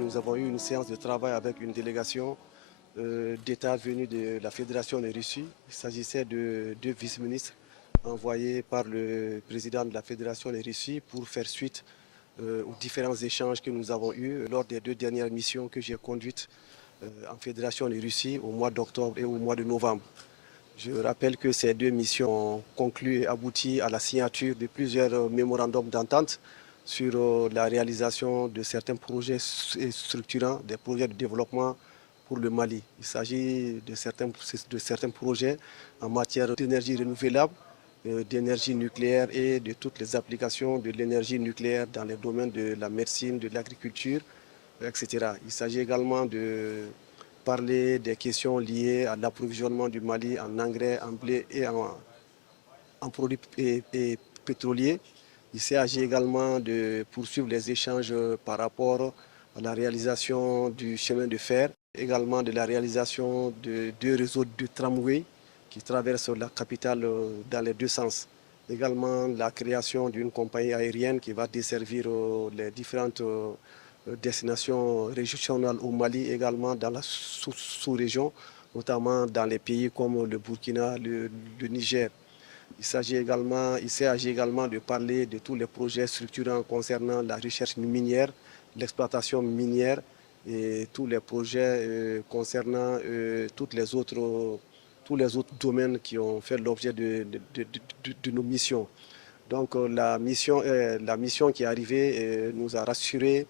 Nous avons eu une séance de travail avec une délégation d'État venue de la Fédération de Russie. Il s'agissait de deux vice-ministres envoyés par le président de la Fédération de Russie pour faire suite aux différents échanges que nous avons eus lors des deux dernières missions que j'ai conduites en Fédération de Russie au mois d'octobre et au mois de novembre. Je rappelle que ces deux missions ont conclu et abouti à la signature de plusieurs mémorandums d'entente sur la réalisation de certains projets structurants, des projets de développement pour le Mali. Il s'agit de certains projets en matière d'énergie renouvelable, d'énergie nucléaire et de toutes les applications de l'énergie nucléaire dans les domaines de la médecine, de l'agriculture, etc. Il s'agit également de parler des questions liées à l'approvisionnement du Mali en engrais, en blé et en produits pétroliers. Il s'agit également de poursuivre les échanges par rapport à la réalisation du chemin de fer, également de la réalisation de deux réseaux de tramway qui traversent la capitale dans les deux sens. Également la création d'une compagnie aérienne qui va desservir les différentes destinations régionales au Mali, également dans la sous-région, notamment dans les pays comme le Burkina, le Niger. Il s'agit également de parler de tous les projets structurants concernant la recherche minière, l'exploitation minière et tous les projets concernant tous les autres domaines qui ont fait l'objet de nos missions. Donc la mission qui est arrivée nous a rassuré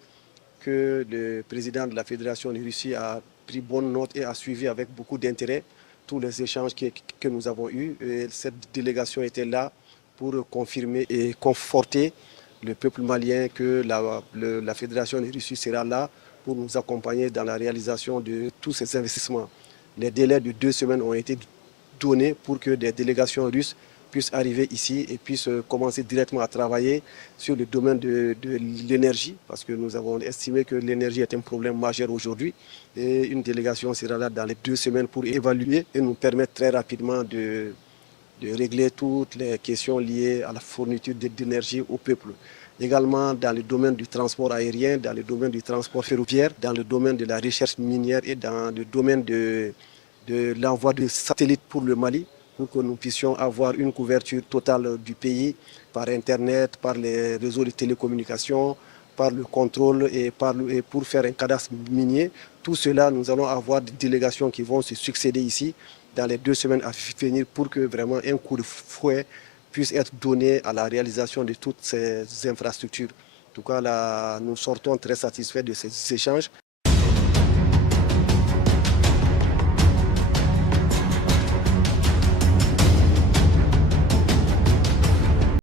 que le président de la Fédération de Russie a pris bonne note et a suivi avec beaucoup d'intérêt tous les échanges que nous avons eus. Et cette délégation était là pour confirmer et conforter le peuple malien que la Fédération de Russie sera là pour nous accompagner dans la réalisation de tous ces investissements. Les délais de 2 semaines ont été donnés pour que des délégations russes puissent arriver ici et puissent commencer directement à travailler sur le domaine de l'énergie, parce que nous avons estimé que l'énergie est un problème majeur aujourd'hui. Et une délégation sera là dans les 2 semaines pour évaluer et nous permettre très rapidement de régler toutes les questions liées à la fourniture d'énergie au peuple. Également dans le domaine du transport aérien, dans le domaine du transport ferroviaire, dans le domaine de la recherche minière et dans le domaine de l'envoi de satellites pour le Mali, pour que nous puissions avoir une couverture totale du pays par Internet, par les réseaux de télécommunications, par le contrôle et pour faire un cadastre minier. Tout cela, nous allons avoir des délégations qui vont se succéder ici dans les 2 semaines à venir pour que vraiment un coup de fouet puisse être donné à la réalisation de toutes ces infrastructures. En tout cas, là, nous sortons très satisfaits de ces échanges